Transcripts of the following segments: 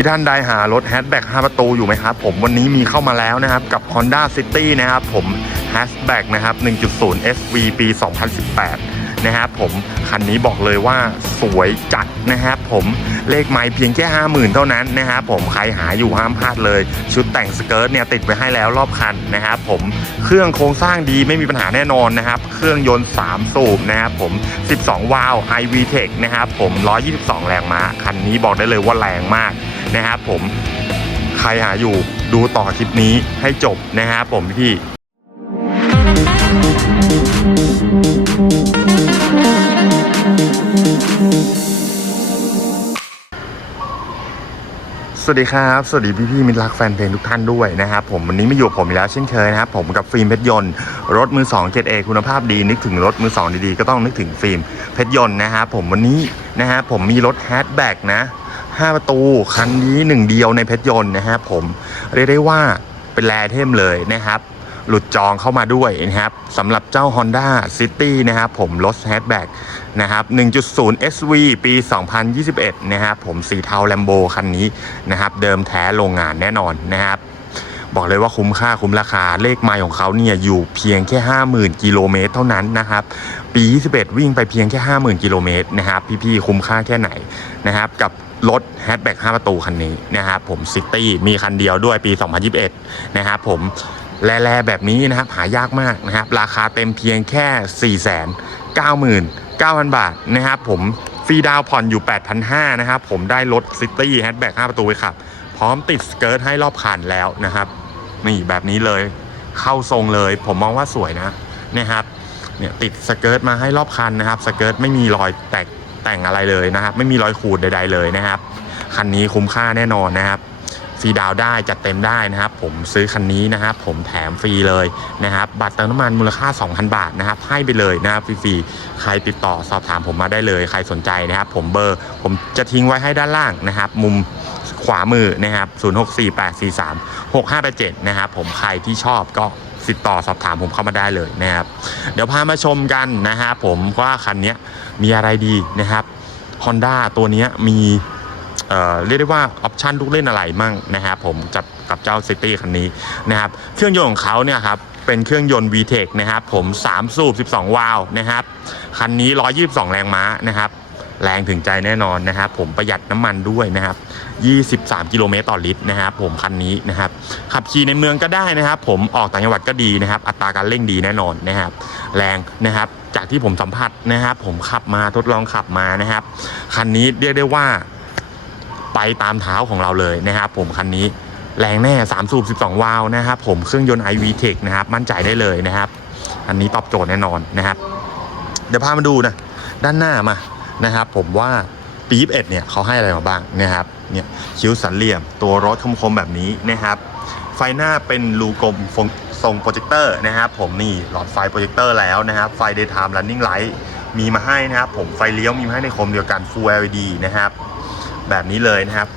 ที่ท่านใดหารถแฮชแบ็ก5ประตูอยู่ไหมครับ ผมวันนี้มีเข้ามาแล้วนะครับ กับ Honda City นะครับ ผมแฮชแบ็กนะครับ 1.0 SV ปี 2018 นะครับผมคันนี้บอกเลยว่าสวยจัดนะครับผมเลขไม้เพียงแค่ 50,000 เท่านั้นนะครับผมใครหาอยู่ห้ามพลาดเลย ชุดแต่งสเกิร์ตเนี่ยติดไว้ให้แล้วรอบคันนะครับผมเครื่องโครงสร้างดีไม่มีปัญหาแน่นอนนะครับ เครื่องยนต์ 3 สูบนะครับผม 12 วาล์ว iVTEC นะครับผม 122 แรงม้าคันนี้บอกได้เลยว่าแรงมาก นะครับผมใครหาอยู่ดูต่อคลิปนี้ให้จบนะครับผมพี่สวัสดีครับ สวัสดีพี่พี่มิตรรักแฟนเพลงทุกท่านด้วยนะครับผมวันนี้มาอยู่ผมอีกแล้วเช่นเคยนะครับผมกับฟิล์มเพชรยนต์รถมือ2 7 a คุณภาพดีนึกถึงรถมือ2ดีๆก็ต้องนึกถึงฟิล์มเพชรยนต์นะครับผมวันนี้นะฮะผมมีรถแฮชแบ็กนะ 5 ประตู คันนี้หนึ่งเดียวในเพชรยนต์นะครับผมเรียกได้ว่าเป็นแรเทมเลยนะครับหลุดจองเข้ามาด้วยนะครับสำหรับเจ้า Honda City นะครับผมรถแฮชแบ็กนะครับ 1.0 SV ปี 2021 นะครับผมสีเทาแลมโบคันนี้นะครับเดิมแท้โรงงานแน่นอนนะครับ บอกเลยว่าคุ้มค่าคุ้มราคาเลขไมล์ของเขาเนี่ยอยู่เพียงแค่ 50,000 กิโลเมตรเท่านั้นนะครับ ปี 21 วิ่งไปเพียงแค่ 50,000 กิโลเมตรนะครับ พี่ๆคุ้มค่าแค่ไหนนะครับกับ รถแฮชแบ็ก5ประตูคันนี้นะครับผมซิตี้มีคันเดียวด้วยปี 2021 นะครับผมแร่ๆแบบนี้นะครับหายากมากนะครับ ราคาเต็มเพียงแค่ 4 9 9 0 0 0 บาทนะครับผมฟรีดาวน์ผ่อนอยู่ 8,500นะครับผมได้รถซิตี้แฮชแบ็ก5ประตูไปขับ พร้อมติดสเกิร์ตให้รอบคันแล้วนะครับ นี่แบบนี้เลยเข้าทรงเลย ผมมองว่าสวยนะนะครับเนี่ยติดสเกิร์ตมาให้รอบคันนะครับ สเกิร์ตไม่มีรอยแตก แต่งอะไรเลยนะครับ ไม่มีรอยขูดใด ๆ เลยนะครับ คันนี้คุ้มค่าแน่นอนนะครับฟรีดาวได้จัดเต็มได้นะครับ ผมซื้อคันนี้นะครับ ผมแถมฟรีเลยนะครับ บัตรเติมน้ำมันมูลค่า 2,000 บาทนะครับ ให้ไปเลยนะครับฟรีๆใครติดต่อสอบถามผมมาได้เลย ใครสนใจนะครับ ผมเบอร์ ผมจะทิ้งไว้ให้ด้านล่างนะครับ มุมขวามือนะครับ 0648436587 นะครับ ผมใครที่ชอบก็ ติดต่อสอบถามผมเข้ามาได้เลยนะครับ เดี๋ยวพามาชมกันนะครับผมว่าคันนี้มีอะไรดีนะครับ Honda ตัวนี้มีเอ่อเรียกได้ว่าออปชันทุกเล่นอะไรมั่งนะครับผมจับกับเจ้า City คันนี้นะครับเครื่องยนต์ของเขาเนี่ยครับเป็นเครื่องยนต์ VTEC นะครับผม 3 สูบ 12 วาล์วนะครับ คันนี้ 122 แรงม้านะครับ แรงถึงใจแน่นอนนะครับผมประหยัดน้ำมันด้วยนะครับ 23 กิโลเมตรต่อลิตรนะครับผมคันนี้นะครับขับขี่ในเมืองก็ได้นะครับ ผมออกต่างจังหวัดก็ดีนะครับ อัตราการเร่งดีแน่นอนนะครับ แรงนะครับจากที่ผมสัมผัสนะครับ ผมขับมาทดลองขับมานะครับคันนี้เรียกได้ว่าไปตามเท้าของเราเลยนะครับ ผมคันนี้แรงแน่ 3 สูบ 12 วาล์วนะครับ ผมเครื่องยนต์ iVTEC นะครับ มั่นใจได้เลยนะครับ อันนี้ตอบโจทย์แน่นอนนะครับ เดี๋ยวพามาดูนะ ด้านหน้ามา นะครับ ผมว่าปี21เนี่ยเขาให้อะไรมาบ้างนะครับเนี่ยคิ้วสันเหลี่ยม ตัวรถคมๆแบบนี้นะครับ ไฟหน้าเป็นรูกลมทรงโปรเจคเตอร์นะครับผมนี่หลอดไฟโปรเจคเตอร์แล้วนะครับ ไฟ daytime running light มีมาให้นะครับ ผมไฟเลี้ยวมีมาให้ในโคมเดียวกัน full LED นะครับ แบบนี้เลยนะครับ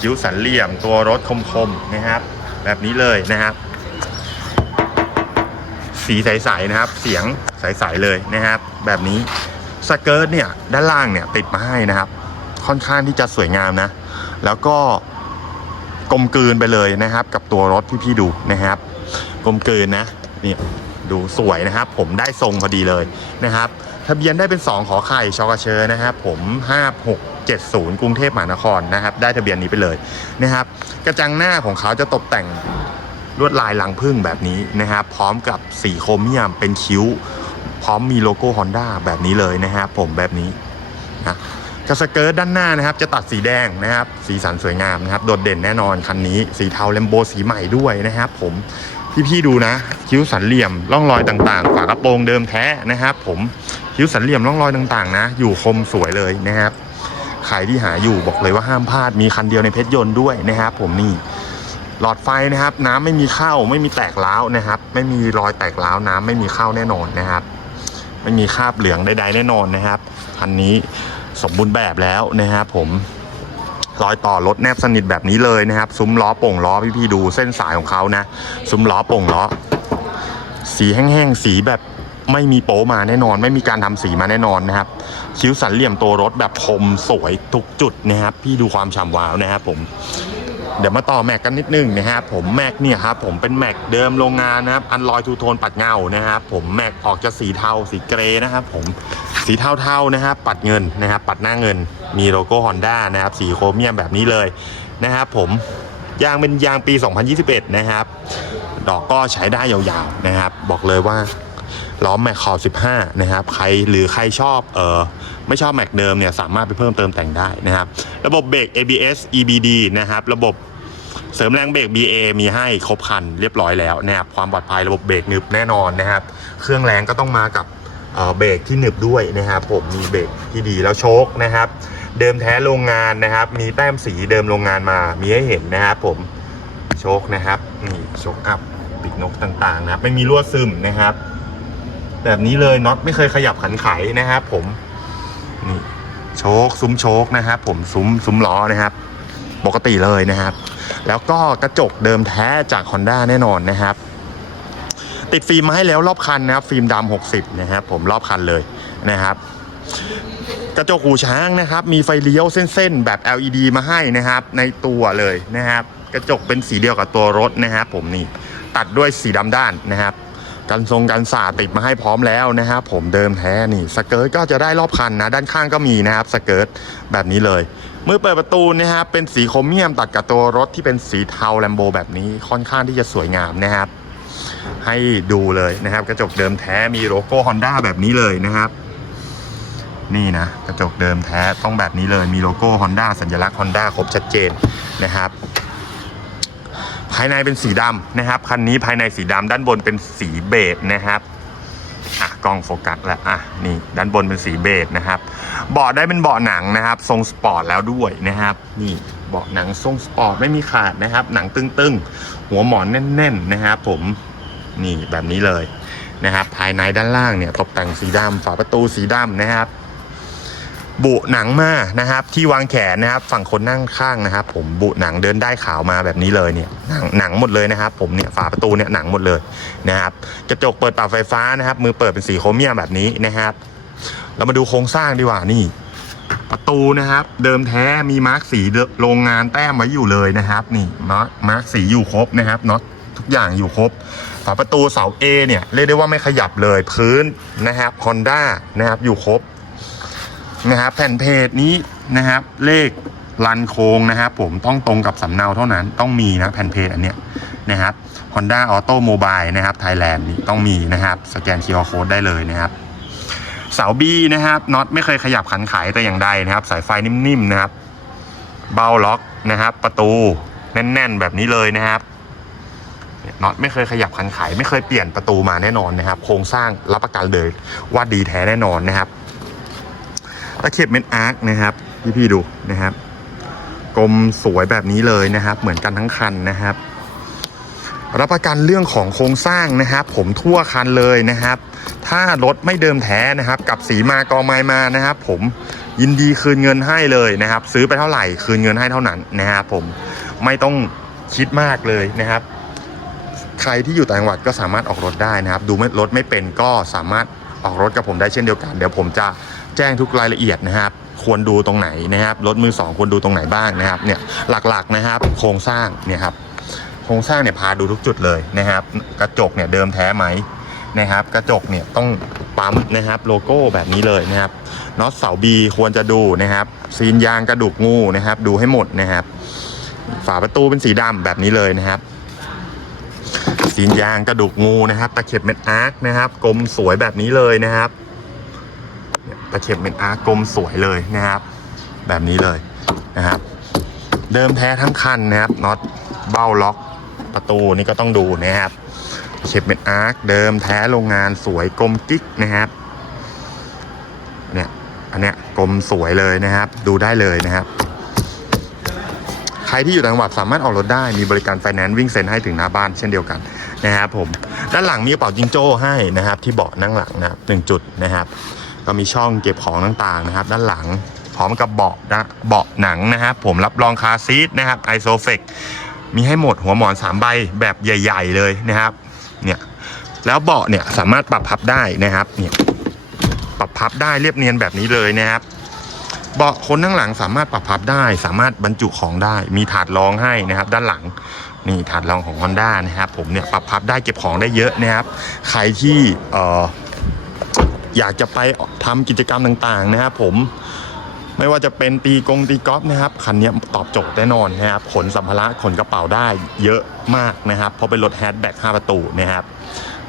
คิ้วสันเหลี่ยม ตัวรถคมๆนะครับ แบบนี้เลยนะครับ สีใสๆนะครับ เสียงใสๆเลยนะครับ แบบนี้ สเกิร์ตเนี่ยด้านล่างเนี่ยติดมาให้นะครับ ค่อนข้างที่จะสวยงามนะ แล้วก็กลมกลืนไปเลยนะครับ กับตัวรถที่พี่ดูนะครับ กลมกลืนนะนี่ดูสวยนะครับ ผมได้ทรงพอดีเลยนะครับ ทะเบียนได้เป็น 2 ขอไข่ชอกเชอนะครับผม 5670 กรุงเทพมหานครนะครับ ได้ทะเบียนนี้ไปเลยนะครับ กระจังหน้าของเขาจะตกแต่งลวดลายลังพึ่งแบบนี้นะครับ พร้อมกับสีโครเมียมเป็นคิ้ว พร้อมมีโลโก้ Honda แบบนี้เลยนะครับผมแบบนี้นะกระสเกิร์ตด้านหน้านะครับ จะตัดสีแดงนะครับ สีสันสวยงามนะครับ โดดเด่นแน่นอนคันนี้ สีเทาเลมโบสีใหม่ด้วยนะครับผมพี่ๆดูนะ คิ้วสันเหลี่ยมร่องรอยต่างๆ ฝากระโปรงเดิมแท้นะครับผมคิ้วสันเหลี่ยมร่องรอยต่างๆ นะ อยู่คมสวยเลยนะครับใครที่หาอยู่บอกเลยว่าห้ามพลาดมีคันเดียวในเพชรยนต์ด้วยนะครับ ผมนี่หลอดไฟนะครับ น้ำไม่มีเข้าไม่มีแตกร้าวนะครับ ไม่มีรอยแตกร้าวน้ำไม่มีเข้าแน่นอนนะครับ ไม่มีคราบเหลืองใดๆแน่นอนนะครับคันนี้สมบูรณ์แบบแล้วนะครับผมรอยต่อรถแนบสนิทแบบนี้เลยนะครับ ซุ้มล้อโป่งล้อพี่ๆดูเส้นสายของเขานะ ซุ้มล้อโป่งล้อ สีแห้งๆ สีแบบไม่มีโป๊มาแน่นอน ไม่มีการทำสีมาแน่นอนนะครับ คิ้วสันเหลี่ยมตัวรถแบบคมสวยทุกจุดนะครับ พี่ดูความฉ่ำวาวนะครับผม เดี๋ยวมาต่อแม็กกันนิดนึงนะครับผมแม็กเนี่ยครับผมเป็นแม็กเดิมโรงงานนะครับอันลอยทูโทนปัดเงานะครับผมแม็กออกจะสีเทาสีเกรย์นะครับผมสีเทาๆนะครับปัดเงินนะครับปัดหน้าเงิน มีโลโก้ฮอนด้านะครับสีโครเมียมแบบนี้เลยนะครับผมยางเป็นยางปี 2021 นะครับ ดอกก็ใช้ได้ยาวๆนะครับ บอกเลยว่า ล้อมแม็กขอบ15 นะครับใครหรือใครชอบเออไม่ชอบแม็กเดิมเนี่ยสามารถไปเพิ่มเติมแต่งได้นะครับ ระบบเบรก ABS EBD นะครับ ระบบเสริมแรงเบรก BA มีให้ครบครันเรียบร้อยแล้วนะครับความปลอดภัยระบบเบรกหนึบแน่นอนนะครับ เครื่องแรงก็ต้องมากับเบรกที่หนึบด้วยนะครับผมมีเบรกที่ดีแล้วโชคนะครับ เดิมแท้โรงงานนะครับ มีแต้มสีเดิมโรงงานมามีให้เห็นนะครับผมโชคนะครับนี่โชคอัพปีกนกต่างๆนะไม่มีรั่วซึมนะครับ แบบนี้เลยน็อตไม่เคยขยับขันไขนะครับผมนี่โชคซุ้มโชคนะครับผมซุ้มซุ้มล้อนะครับ ปกติเลยนะครับ แล้วก็กระจกเดิมแท้จาก Honda แน่นอนนะครับ ติดฟิล์มมาให้แล้วรอบคันนะครับฟิล์มดำ60นะครับผมรอบคันเลยนะครับกระจกหูช้างนะครับ มีไฟเลี้ยวเส้นๆ แบบ LED มาให้นะครับ ในตัวเลยนะครับ กระจกเป็นสีเดียวกับตัวรถนะครับ ผมนี่ตัดด้วยสีดำด้านนะครับ กันทรงกันสาดติดมาให้พร้อมแล้วนะครับผมเดิมแท้นี่สเกิร์ตก็จะได้รอบคันนะ ด้านข้างก็มีนะครับสเกิร์ตแบบนี้เลยเมื่อเปิดประตูนะครับเป็นสีโครเมียมตัดกับตัวรถที่เป็นสีเทาแลมโบแบบนี้ค่อนข้างที่จะสวยงามนะครับ ให้ดูเลยนะครับ กระจกเดิมแท้มีโลโก้ Honda แบบนี้เลยนะครับ นี่นะ กระจกเดิมแท้ต้องแบบนี้เลยมีโลโก้ Honda สัญลักษณ์ Honda ครบชัดเจนนะครับ ภายในเป็นสีดำนะครับ คันนี้ภายในสีดำด้านบนเป็นสีเบจนะครับอะกล้องโฟกัสแล้วอะนี่ด้านบนเป็นสีเบจนะครับเบาะได้เป็นเบาะหนังนะครับ ทรงสปอร์ตแล้วด้วยนะครับนี่เบาะหนังทรงสปอร์ตไม่มีขาดนะครับ หนังตึงๆ หัวหมอนแน่น ๆนะครับผมนี่แบบนี้เลยนะครับ ภายในด้านล่างเนี่ยตกแต่งสีดำฝาประตูสีดำนะครับ บุหนังมานะครับ ที่วางแขนนะครับ ฝั่งคนนั่งข้างนะครับ ผมบุหนังเดินได้ขาวมาแบบนี้เลยเนี่ยหนังหนังหมดเลยนะครับ ผมเนี่ยฝาประตูเนี่ยหนังหมดเลยนะครับกระจกเปิดปรับไฟฟ้านะครับ มือเปิดเป็นสีโครเมียมแบบนี้นะครับ เรามาดูโครงสร้างดีกว่านี่ ประตูนะครับ เดิมแท้มีมาร์กสีโรงงานแต้มไว้อยู่เลยนะครับ นี่มาร์กมาร์กสีอยู่ครบนะครับน็อตทุกอย่างอยู่ครบฝาประตูเสา A เนี่ยเรียกได้ว่าไม่ขยับเลยพื้นนะครับ Honda นะครับอยู่ครบ นะครับแผ่นเพจนี้นะครับ เลขรันโค้งนะครับผมต้องตรงกับสำเนาเท่านั้นต้องมีนะแผ่นเพจอันเนี้ยนะครับ Honda Auto Mobile นะครับไทยแลนด์นี่ต้องมีนะครับ สแกน QR Code ได้เลยนะครับ เสาบีนะครับน็อตไม่เคยขยับขันไขแต่อย่างใดนะครับ สายไฟนิ่มๆนะครับ เบาล็อกนะครับ ประตูแน่นๆ แบบนี้เลยนะครับน็อตไม่เคยขยับขันไขไม่เคยเปลี่ยนประตูมาแน่นอนนะครับ โครงสร้างรับประกันเลยว่าดีแท้แน่นอนนะครับ ตะเข็บเม็ดอาร์คนะครับพี่พี่ดูนะครับ กลมสวยแบบนี้เลยนะครับ เหมือนกันทั้งคันนะครับรับประกันเรื่องของโครงสร้างนะครับ ผมทั่วคันเลยนะครับ ถ้ารถไม่เดิมแท้นะครับ กับสีมากอไม้มานะครับ ผมยินดีคืนเงินให้เลยนะครับ ซื้อไปเท่าไหร่คืนเงินให้เท่านั้นนะครับผมไม่ต้องคิดมากเลยนะครับ ใครที่อยู่ต่างจังหวัดก็สามารถออกรถได้นะครับ ดูไม่รถไม่เป็นก็สามารถออกรถกับผมได้เช่นเดียวกัน เดี๋ยวผมจะ แจ้งทุกรายละเอียดนะครับ ควรดูตรงไหนนะครับรถมือสองควรดูตรงไหนบ้างนะครับเนี่ยหลักๆนะครับ โครงสร้างเนี่ยครับโครงสร้างเนี่ยพาดูทุกจุดเลยนะครับ กระจกเนี่ยเดิมแท้ไหมนะครับ กระจกเนี่ยต้องปั๊มนะครับโลโก้แบบนี้เลยนะครับน็อตเสาบีควรจะดูนะครับซีนยางกระดูกงูนะครับ ดูให้หมดนะครับ ฝาประตูเป็นสีดำแบบนี้เลยนะครับสีนยางกระดูกงูนะครับ ตะเข็บเม็ดอาร์คนะครับกลมสวยแบบนี้เลยนะครับ ตะเข็บเม็ดอาร์กลมสวยเลยนะครับ แบบนี้เลยนะครับ เดิมแท้ทั้งคันนะครับน็อตเบ้าล็อกประตูนี่ก็ต้องดูนะครับเข็บเม็ดอาร์คเดิมแท้โรงงานสวยกลมกิ๊กนะครับเนี่ยอันเนี้ยกลมสวยเลยนะครับ ดูได้เลยนะครับ ใครที่อยู่ต่างจังหวัดสามารถออกรถได้มีบริการไฟแนนซ์วิ่งเซ็นให้ถึงหน้าบ้านเช่นเดียวกันนะครับผมด้านหลังมีกระเป๋าจิงโจ้ให้นะครับ ที่เบาะนั่งหลังนะครับหนึ่งจุดนะครับ ก็มีช่องเก็บของต่างๆนะครับ ด้านหลังพร้อมกับเบาะนะเบาะหนังนะครับผมรับรองคาร์ซีทนะครับไอโซเฟกมีให้หมดหัวหมอน 3 ใบแบบใหญ่ ๆ เลยนะครับเนี่ยแล้วเบาะเนี่ยสามารถปรับพับได้นะครับเนี่ยปรับพับได้เรียบเนียนแบบนี้เลยนะครับเบาะคนข้างหลังสามารถปรับพับได้ สามารถบรรจุของได้ มีถาดรองให้นะครับ ด้านหลังนี่ถาดรองของ Honda นะครับ ผมเนี่ยปรับพับได้เก็บของได้เยอะนะครับ ใครที่เอ่อ อยากจะไปทำกิจกรรมต่างๆนะครับผมไม่ว่าจะเป็นตีกงตีกอล์ฟนะครับคันนี้ตอบโจทย์แน่นอนนะครับขนสัมภาระขนกระเป๋าได้เยอะมากนะครับเพราะเป็นรถแฮชแบ็ก5ประตูนะครับ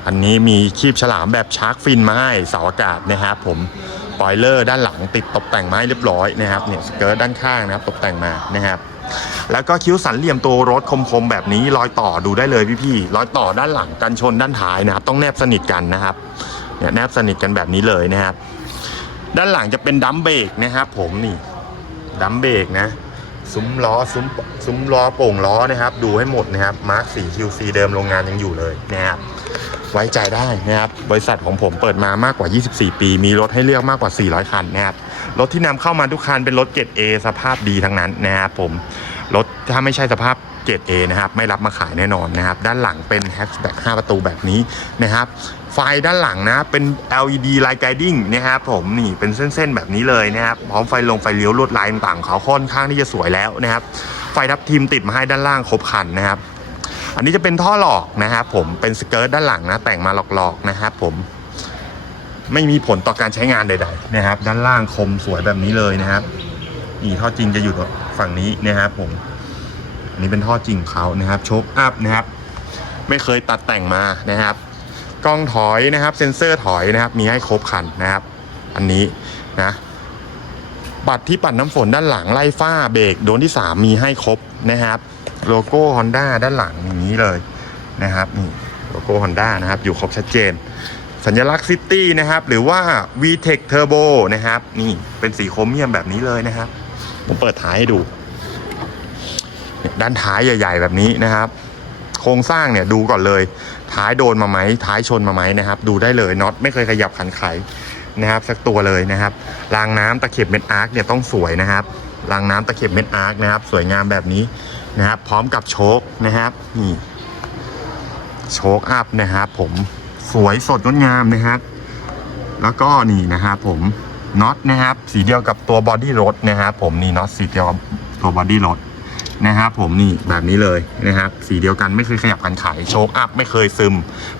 อันนี้มีคีบฉลามแบบชาร์กฟินมาให้เสาอากาศนะครับผมปอยเลอร์ด้านหลังติดตกแต่งมาให้เรียบร้อยนะครับเนี่ยสเกิร์ตด้านข้างนะครับตกแต่งมานะครับแล้วก็คิ้วสันเหลี่ยมตัวรถคมๆแบบนี้รอยต่อดูได้เลยพี่ๆรอยต่อด้านหลังกันชนด้านท้ายนะครับต้องแนบสนิทกันนะครับ เนี่ยแนบสนิทกันแบบนี้เลยนะครับ ด้านหลังจะเป็นดัมเบรกนะครับผมนี่ดัมเบรกนะ ซุ้มล้อซุ้มซุ้มล้อโป่งล้อนะครับ ดูให้หมดนะครับมาร์คสี QC เดิมโรงงานยังอยู่เลยนะครับไว้ใจได้นะครับบริษัทของผมเปิดมามากกว่า 24 ปี มีรถให้เลือกมากกว่า 400 คันนะครับรถที่นำเข้ามาทุกคันเป็นรถเกรด A สภาพดีทั้งนั้นนะครับผมรถถ้าไม่ใช่สภาพเกรด A นะครับ ไม่รับมาขายแน่นอนนะครับ ด้านหลังเป็นแฮชแบ็ก5ประตูแบบนี้นะครับ ไฟด้านหลังนะ เป็น LED light guiding นะครับผมนี่เป็นเส้นๆแบบนี้เลยนะครับพร้อมไฟลงไฟเลี้ยวลวดลายต่างๆเขาค่อนข้างที่จะสวยแล้วนะครับ ไฟทับทิมติดมาให้ด้านล่างครบคันนะครับ อันนี้จะเป็นท่อหลอกนะครับผมเป็นสเกิร์ตด้านหลังนะ แต่งมาหลอกๆนะครับผมไม่มีผลต่อการใช้งานใด ๆ นะครับ ด้านล่างคมสวยแบบนี้เลยนะครับนี่ท่อจริงจะอยู่ฝั่งนี้นะครับผมอันนี้เป็นท่อจริงเขานะครับโชคอัพนะครับ ไม่เคยตัดแต่งมานะครับ กล้องถอยนะครับ เซ็นเซอร์ถอยนะครับ มีให้ครบคันนะครับ อันนี้นะบัตรที่ปัดน้ำฝนด้านหลังไล่ฝ้าเบรกโดนที่ 3 มีให้ครบนะครับ โลโก้ Honda ด้านหลังอย่างนี้เลยนะครับนี่โลโก้ Honda นะครับ อยู่ครบชัดเจน สัญลักษณ์ซิตี้นะครับ หรือว่า VTEC Turbo นะครับ นี่เป็นสีโครเมียมแบบนี้เลยนะครับ ผมเปิดท้ายให้ดู ด้านท้ายใหญ่ ๆ แบบนี้นะครับ โครงสร้างเนี่ยดูก่อนเลย ท้ายโดนมาไหมท้ายชนมาไหมนะครับ ดูได้เลยน็อตไม่เคยขยับขันไขนะครับ สักตัวเลยนะครับรางน้ำตะเข็บเม็ดอาร์คเนี่ยต้องสวยนะครับรางน้ำตะเข็บเม็ดอาร์คนะครับ สวยงามแบบนี้นะครับ พร้อมกับโชคนะครับนี่โชคอัพนะครับผมสวยสดงดงามนะครับ แล้วก็นี่นะครับผมน็อตนะครับ สีเดียวกับตัวบอดี้รถนะครับผมนี่น็อตสีเดียวกับตัวบอดี้รถ นะครับผมนี่แบบนี้เลยนะครับ สีเดียวกันไม่เคยขยับกันไขโชคอัพไม่เคยซึม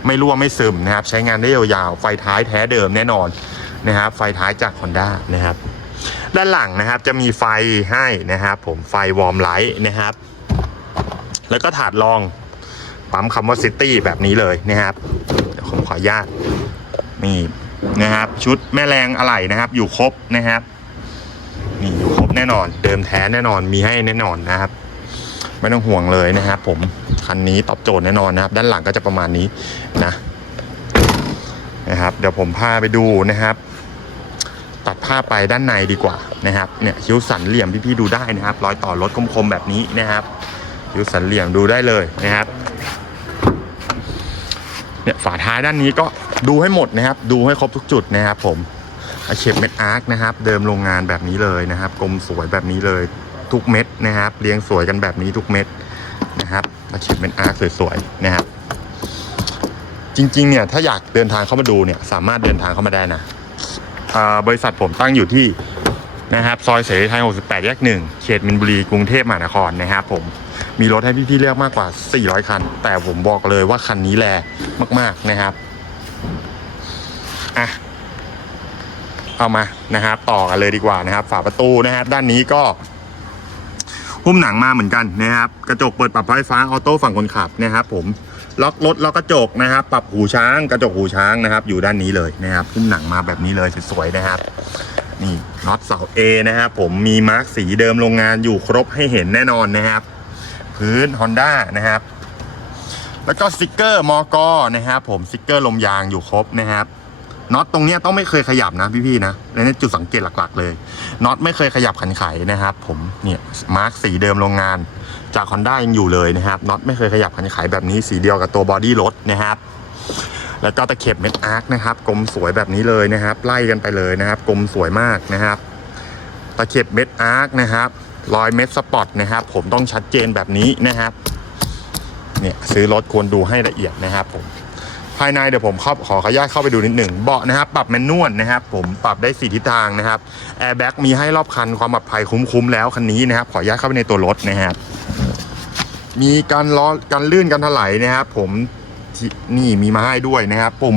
ไม่รั่วไม่ซึมนะครับ ใช้งานได้ยาวๆไฟท้ายแท้เดิมแน่นอนนะครับ ไฟท้ายจาก Honda นะครับ ด้านหลังนะครับจะมีไฟให้นะครับผมไฟวอร์มไลท์นะครับ แล้วก็ถาดรองปั๊มคำว่าซิตี้แบบนี้เลยนะครับเดี๋ยวผมขออนุญาตนี่นะครับ ชุดแม่แรงอะไหล่นะครับ อยู่ครบนะครับนี่อยู่ครบแน่นอน เดิมแท้แน่นอนมีให้แน่นอนนะครับ ไม่ต้องห่วงเลยนะครับผมคันนี้ตอบโจทย์แน่นอนนะครับ ด้านหลังก็จะประมาณนี้นะนะครับ เดี๋ยวผมพาไปดูนะครับ ตัดภาพไปด้านในดีกว่านะครับเนี่ยคิ้วสันเหลี่ยมพี่ๆดูได้นะครับรอยต่อรถคมๆแบบนี้นะครับคิ้วสันเหลี่ยมดูได้เลยนะครับเนี่ยฝาท้ายด้านนี้ก็ดูให้หมดนะครับ ดูให้ครบทุกจุดนะครับ ผมอาเข็บเม็ดอาร์คนะครับ เดิมโรงงานแบบนี้เลยนะครับกลมสวยแบบนี้เลย ทุกเม็ดนะครับ เรียงสวยกันแบบนี้ทุกเม็ดนะครับอาเข็บเม็ดอาร์คสวยๆนะครับ จริงๆเนี่ยถ้าอยากเดินทางเข้ามาดูเนี่ยสามารถเดินทางเข้ามาได้นะอ่าบริษัทผมตั้งอยู่ที่นะครับซอยเสรีไทย 68 แยกหนึ่งเขตมินบุรี กรุงเทพมหานครนะครับผม มีรถให้พี่ๆเลือกมากกว่า 400 คัน แต่ผมบอกเลยว่าคันนี้แลมาก ๆนะครับ อะ เอามานะครับ ต่อกันเลยดีกว่านะครับ ฝาประตูนะครับ ด้านนี้ก็ หุ้มหนังมาเหมือนกันนะครับ กระจกเปิดปรับไฟฟ้าออโต้ฝั่งคนขับนะครับผมล็อกรถล็อกกระจกนะครับ ปรับหูช้างกระจกหูช้างนะครับ อยู่ด้านนี้เลยนะครับหุ้มหนังมาแบบนี้เลยสวยๆนะครับนี่น็อตเสา A นะครับผมมีมาร์กสีเดิมโรงงานอยู่ครบให้เห็นแน่นอนนะครับ พื้น Honda นะครับ แล้วก็สติกเกอร์มอกอนะครับ ผมสติกเกอร์ลมยางอยู่ครบนะครับ น็อตตรงเนี้ยต้องไม่เคยขยับนะพี่ๆนะและนี่จุดสังเกตหลักๆ เลยน็อตไม่เคยขยับขันไขนะครับ ผมเนี่ยมาร์กสีเดิมโรงงาน จาก Honda ยังอยู่เลยนะครับน็อตไม่เคยขยับขันไขแบบนี้สีเดียวกับตัวบอดี้รถนะครับแล้วก็ตะเข็บเม็ดอาร์คนะครับกลมสวยแบบนี้เลยนะครับ ไล่กันไปเลยนะครับกลมสวยมากนะครับ ตะเข็บเม็ดอาร์คนะครับรอยเม็ดสปอตนะครับ ผมต้องชัดเจนแบบนี้นะครับ เนี่ยซื้อรถควรดูให้ละเอียดนะครับผม ภายในเดี๋ยวผมข้าขอขออนุญาตเข้าไปดูนิดหนึ่งเบาะนะครับ ปรับแมนนวลนะครับ ผมปรับได้สี่ทิศทางนะครับแอร์แบ็กมีให้รอบคันความปลอดภัยคุ้มๆแล้วคันนี้นะครับขออนุญาตเข้าไปในตัวรถนะครับมีการล้อการลื่นการถลายนะครับผมนี่มีมาให้ด้วยนะครับปุ่ม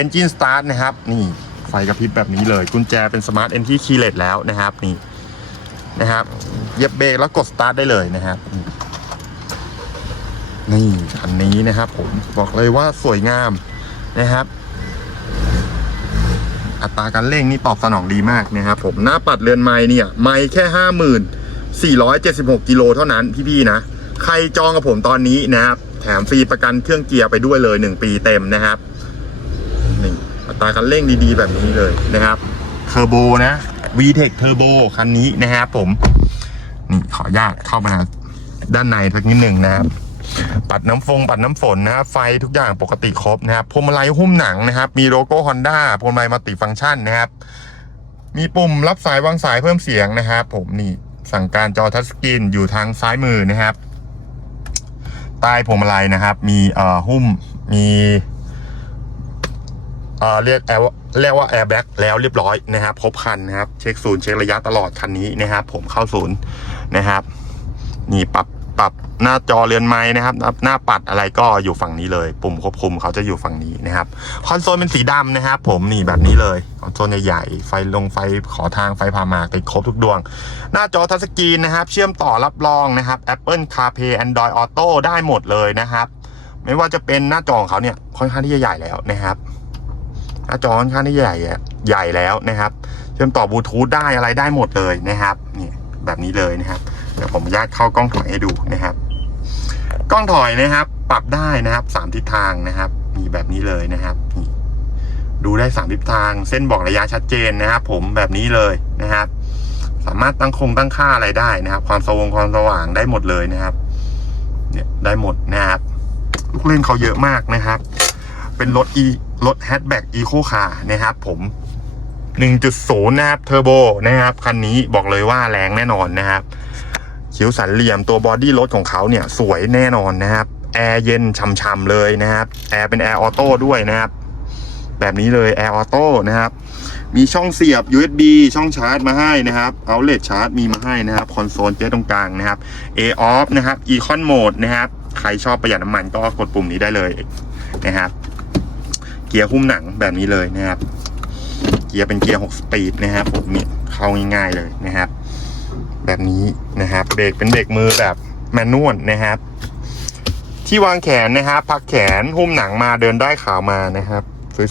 Engine Start นะครับ นี่ไฟกระพริบแบบนี้เลย กุญแจเป็น Smart Entry Keyless แล้วนะครับ นี่นะครับเหยียบเบรกแล้วกด Start ได้เลยนะครับ นี่คันนี้นะครับผมบอกเลยว่าสวยงามนะครับ อัตราการเร่งนี่ตอบสนองดีมากนะครับผมหน้าปัดเรือนไม้เนี่ย ไม้แค่ห้าหมื่นสี่ร้อยเจ็ดสิบหกกิโลเท่านั้นพี่ๆนะ ใครจองกับผมตอนนี้นะครับ แถมฟรีประกันเครื่องเกียร์ไปด้วยเลยหนึ่งปีเต็มนะครับนี่อัตราการเร่งดีๆ แบบนี้เลยนะครับเทอร์โบนะ VTEC Turbo คันนี้นะครับผม นี่ขออนุญาตเข้ามาด้านในสักนิดหนึ่งนะครับ ปัดน้ำฟงปัดน้ำฝนนะครับไฟทุกอย่างปกติครบนะครับพวงมาลัยหุ้มหนังนะครับ มีโลโก้ Honda พวงมาลัยมัลติฟังก์ชันนะครับ มีปุ่มรับสายวางสายเพิ่มเสียงนะครับ ผมนี่สั่งการจอทัชสกรีนอยู่ทางซ้ายมือนะครับ ใต้พวงมาลัยนะครับ มีเอ่อหุ้มมีเอ่อเรียกแอร์เรียกว่าแอร์แบ็กแล้วเรียบร้อยนะครับครบคันนะครับ เช็คศูนย์เช็คระยะตลอดคันนี้นะครับ ผมเข้าศูนย์นะครับ นี่ปรับ ปรับหน้าจอเรือนไม้นะครับ หน้าปัดอะไรก็อยู่ฝั่งนี้เลย ปุ่มควบคุมเขาจะอยู่ฝั่งนี้นะครับ คอนโซลเป็นสีดำนะครับ ผมนี่แบบนี้เลยคอนโซลใหญ่ๆไฟลงไฟขอทางไฟพามาติดครบทุกดวง หน้าจอทัชสกรีนนะครับ เชื่อมต่อรับรองนะครับ Apple CarPlay Android Auto ได้หมดเลยนะครับ ไม่ว่าจะเป็นหน้าจอของเขาเนี่ยค่อนข้างที่จะใหญ่แล้วนะครับ หน้าจอค่อนข้างที่จะใหญ่ใหญ่แล้วนะครับ เชื่อมต่อบลูทูธได้อะไรได้หมดเลยนะครับนี่แบบนี้เลยนะครับ ดี๋ยวผมญาตเข้ากล้องถอยให้ดูนะครับ กล้องถอยนะครับ ปรับได้นะครับสามทิศทางนะครับ มีแบบนี้เลยนะครับดูได้สามทิศทาง เส้นบอกระยะชัดเจนนะครับ ผมแบบนี้เลยนะครับ สามารถตั้งคงตั้งค่าอะไรได้นะครับ ความสว่างความสว่างได้หมดเลยนะครับ เนี่ยได้หมดนะครับลูกเล่นเขาเยอะมากนะครับ เป็นรถอีรถแฮชแบ็กอีโคคาร์นะครับ ผม1.0 นะครับเทอร์โบนะครับ คันนี้บอกเลยว่าแรงแน่นอนนะครับ คิ้วสันเหลี่ยมตัวบอดี้รถของเขาเนี่ยสวยแน่นอนนะครับแอร์เย็นช่ำๆเลยนะครับแอร์เป็นแอร์ออโต้ด้วยนะครับแบบนี้เลยแอร์ออโต้นะครับมีช่องเสียบ USB ช่องชาร์จมาให้นะครับเอาเล t ชาร์จมีมาให้นะครับคอนโซลเจ๊ตรงกลางนะครับ A off นะครับ Econ mode นะครับใครชอบประหยัดน้ำมันก็กดปุ่มนี้ได้เลยนะครับเกียร์หุ้มหนังแบบนี้เลยนะครับ เกียร์เป็นเกียร์ 6 สปีดนะครับผมเข้าง่ายๆเลยนะครับ แบบนี้นะครับ เบรกเป็นเบรกมือแบบแมนนวลนะครับ ที่วางแขนนะครับพักแขนหุ้มหนังมาเดินได้ขาวมานะครับ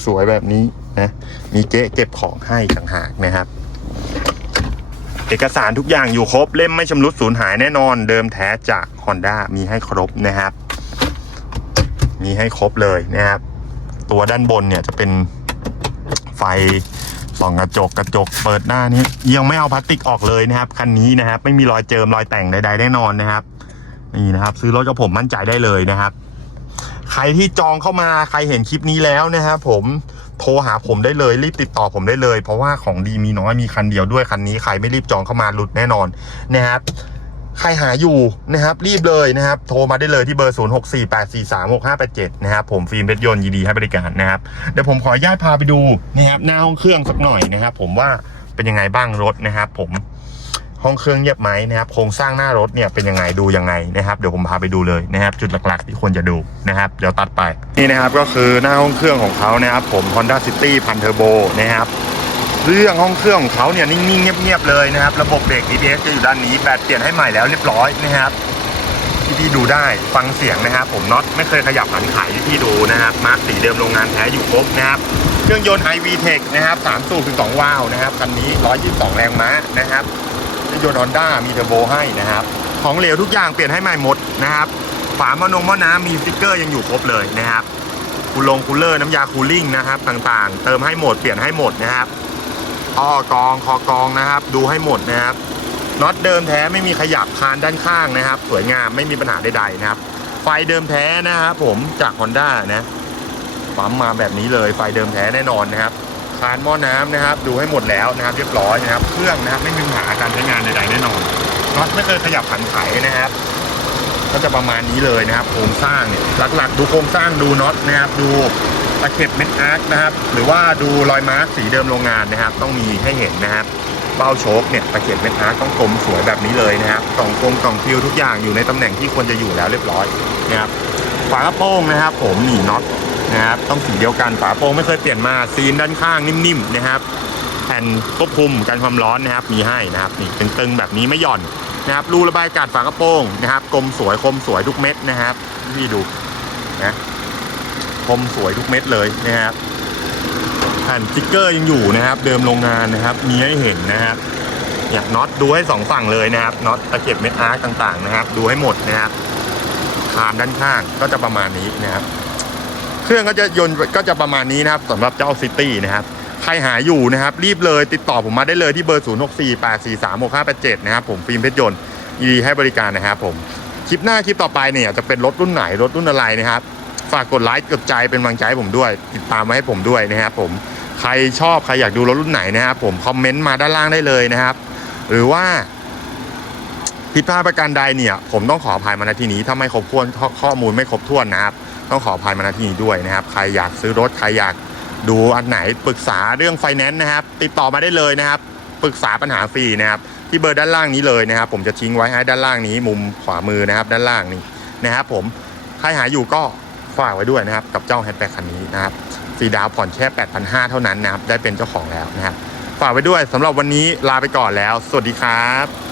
สวยๆแบบนี้นะมีเก๊เก็บของให้ต่างหากนะครับ เอกสารทุกอย่างอยู่ครบเล่มไม่ชำรุดสูญหายแน่นอน เดิมแท้จาก Honda มีให้ครบนะครับ มีให้ครบเลยนะครับ ตัวด้านบนเนี่ยจะเป็นไฟ ส่องกระจกกระจกเปิดหน้านี้ ยังไม่เอาพลาสติกออกเลยนะครับ คันนี้นะครับ ไม่มีรอยเจิมรอยแต่งใดๆแน่นอนนะครับ นี่นะครับ ซื้อรถกับผมมั่นใจได้เลยนะครับ ใครที่จองเข้ามาใครเห็นคลิปนี้แล้วนะครับผมโทรหาผมได้เลยรีบติดต่อผมได้เลย เพราะว่าของดีมีน้อยมีคันเดียวด้วยคันนี้ใครไม่รีบจองเข้ามาหลุดแน่นอนนะครับ ใครหาอยู่นะครับรีบเลยนะครับ โทรมาได้เลยที่เบอร์ 0 6 4 8 4 3 6 5 8 7 นะครับ ผมฟิล์มเพชรยนต์ยินดีให้บริการนะครับ เดี๋ยวผมขออนุญาตพาไปดูนะครับหน้าห้องเครื่องสักหน่อยนะครับ ผมว่าเป็นยังไงบ้างรถนะครับ ผมห้องเครื่องเงียบไหมนะครับโครงสร้างหน้ารถเนี่ยเป็นยังไงดูยังไงนะครับเดี๋ยวผมพาไปดูเลยนะครับ จุดหลักๆที่ควรจะดูนะครับ เดี๋ยวตัดไปนี่นะครับก็คือหน้าห้องเครื่องของเขานะครับ ผม Honda City พันเทอร์โบนะครับ เรื่องห้องเครื่องของเขาเนี่ยนิ่งๆเงียบๆเลยนะครับ ระบบเบรก ABS จะอยู่ด้านนี้แบตเปลี่ยนให้ใหม่แล้วเรียบร้อยนะครับที่พี่ดูได้ฟังเสียงนะครับ ผมน็อตไม่เคยขยับหันไขที่พี่ดูนะครับมาร์กสีเดิมโรงงานแท้อยู่ครบนะครับเครื่องยนต์ iVTEC นะครับ3สูบ12วาล์วนะครับคันนี้ 122 แรงม้านะครับเครื่องยนต์ Honda มีเทอร์โบให้นะครับ ของเหลวทุกอย่างเปลี่ยนให้ใหม่หมดนะครับฝาหมอนงหม้อน้ำมีสติ๊กเกอร์ยังอยู่ครบเลยนะครับคูลงคูลเลอร์น้ำยาคูลิ่งนะครับ ต่างๆ เติมให้หมดเปลี่ยนให้หมดนะครับ ท่อกรองคอกรองนะครับ ดูให้หมดนะครับน็อตเดิมแท้ไม่มีขยับคานด้านข้างนะครับ สวยงามไม่มีปัญหาใดๆนะครับ ไฟเดิมแท้นะครับผมจาก Honda นะปั๊มมาแบบนี้เลยไฟเดิมแท้แน่นอนนะครับคานหม้อน้ำนะครับ ดูให้หมดแล้วนะครับ เรียบร้อยนะครับ เครื่องนะครับไม่มีปัญหาการใช้งานใดๆแน่นอนน็อตไม่เคยขยับขันไขนะครับ ก็จะประมาณนี้เลยนะครับโครงสร้างเนี่ยหลักๆ ดูโครงสร้างดูน็อตนะครับดู ตะเข็บเม็ดอาร์คนะครับ หรือว่าดูรอยมาร์กสีเดิมโรงงานนะครับ ต้องมีให้เห็นนะครับเบ้าโชคเนี่ยตะเข็บเม็ดอาร์คต้องกลมสวยแบบนี้เลยนะครับกล่องกลมกล่องฟิวทุกอย่างอยู่ในตำแหน่งที่ควรจะอยู่แล้วเรียบร้อยนะครับฝากระโปรงนะครับ ผมหนีน็อตนะครับต้องสีเดียวกันฝากระโปรงไม่เคยเปลี่ยนมาซีนด้านข้างนิ่มๆนะครับแผ่นควบคุมการความร้อนนะครับ มีให้นะครับนี่ตึงๆแบบนี้ไม่หย่อนนะครับรูระบายอากาศฝากระโปรงนะครับกลมสวยคมสวยทุกเม็ดนะครับพี่ดูนะ มสวยทุกเม็ดเลยนะครับแผ่นสติ๊กเกอร์ยังอยู่นะครับ เดิมโรงงานนะครับ มีให้เห็นนะครับเนี่ยน็อตดูให้สองฝั่งเลยนะครับน็อตตะเข็บเม็ดอาร์คต่างๆนะครับ ดูให้หมดนะครับคานด้านข้างก็จะประมาณนี้นะครับ เครื่องก็จะยนต์ก็จะประมาณนี้นะครับสำหรับเจ้าซิตี้นะครับใครหาอยู่นะครับ รีบเลยติดต่อผมมาได้เลยที่เบอร์ 0 6 4 8 4 3 6 5 8 7 นะครับ ผมฟิล์มเพชรยนต์ยินดีให้บริการนะครับผม คลิปหน้าคลิปต่อไปเนี่ยจะเป็นรถรุ่นไหนรถรุ่นอะไรนะครับ ฝากกดไลค์กดใจเป็นกำลังใจให้ผมด้วย ติดตามมาให้ผมด้วยนะครับผมใครชอบใครอยากดูรถรุ่นไหนนะครับผมคอมเมนต์มาด้านล่างได้เลยนะครับ หรือว่าผิดพลาดประการใดเนี่ย ผมต้องขออภัยมาณที่นี้ถ้าไม่ครบถ้วนข้อข้อมูลไม่ครบถ้วนนะครับ ต้องขออภัยมาณที่นี้ด้วยนะครับ ใครอยากซื้อรถใครอยากดูอันไหนปรึกษาเรื่องไฟแนนซ์นะครับ ติดต่อมาได้เลยนะครับ ปรึกษาปัญหาฟรีนะครับ ที่เบอร์ด้านล่างนี้เลยนะครับ ผมจะทิ้งไว้ให้ด้านล่างนี้ มุมขวามือนะครับ ด้านล่างนี้นะครับ ผมใครหาอยู่ก็ ฝากไว้ด้วยนะครับ กับเจ้าแฮชแบ็กคันนี้นะครับสีดาวผ่อนแค่ 8,500 เท่านั้นนะครับ ได้เป็นเจ้าของแล้วนะครับ ฝากไว้ด้วยสำหรับวันนี้ลาไปก่อนแล้ว สวัสดีครับ